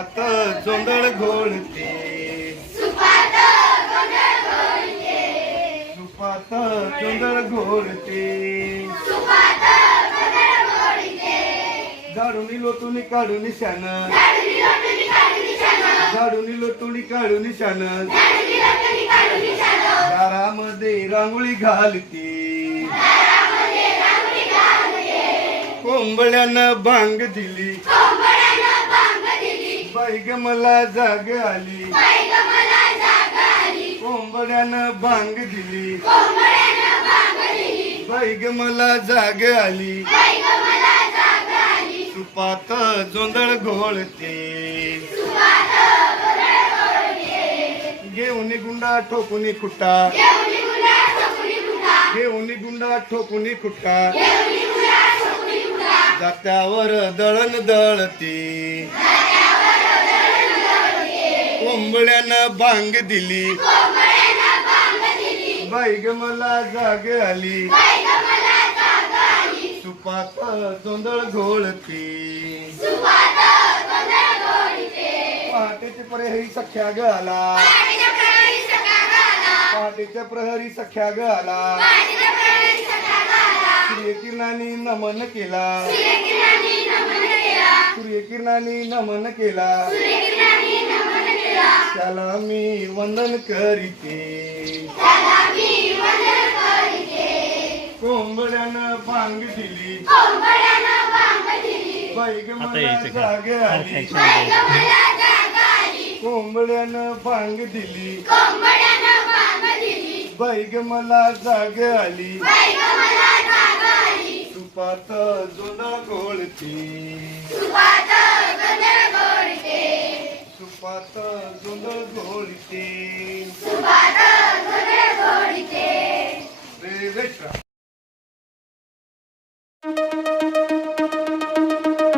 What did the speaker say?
सुखात जोंधळ घोळते. सुखात जोंधळ घोळते. झाडून लोटून काढून शान झाडून लोटून काढून शान दारामध्ये रांगोळी घालते. कोंबड्यानं भांग दिली. बैग मला जाग आली. कोंबड्यानं भांग दिली. बैग मला जाग आली. सुपात जोंधळ घोळते. घेऊन गुंडा ठोकून खुट्टा घेऊन गुंडा ठोकून खुट्टा जात्यावर दळण दळती. कोंबड्यानं भांग दिली. बैग ग मला जाग आली. सुपात जोंधळ घोळती. पहाटेचे प्रहरी सख्या गाला पहाटेच्या प्रहरी सख्या गळाला. सूर्यकिरणाने नमन केला. सूर्यकिरणाने नमन केला. त्याला मी वंदन करीते. कोंबड्यानं भांग दिली. बाई ग आता मला जाग आली. कोंबड्यानं भांग दिली. बाई ग मला जाग आली. सुपात जोंधळ घोळती. सुपात जोंधळ घोळते.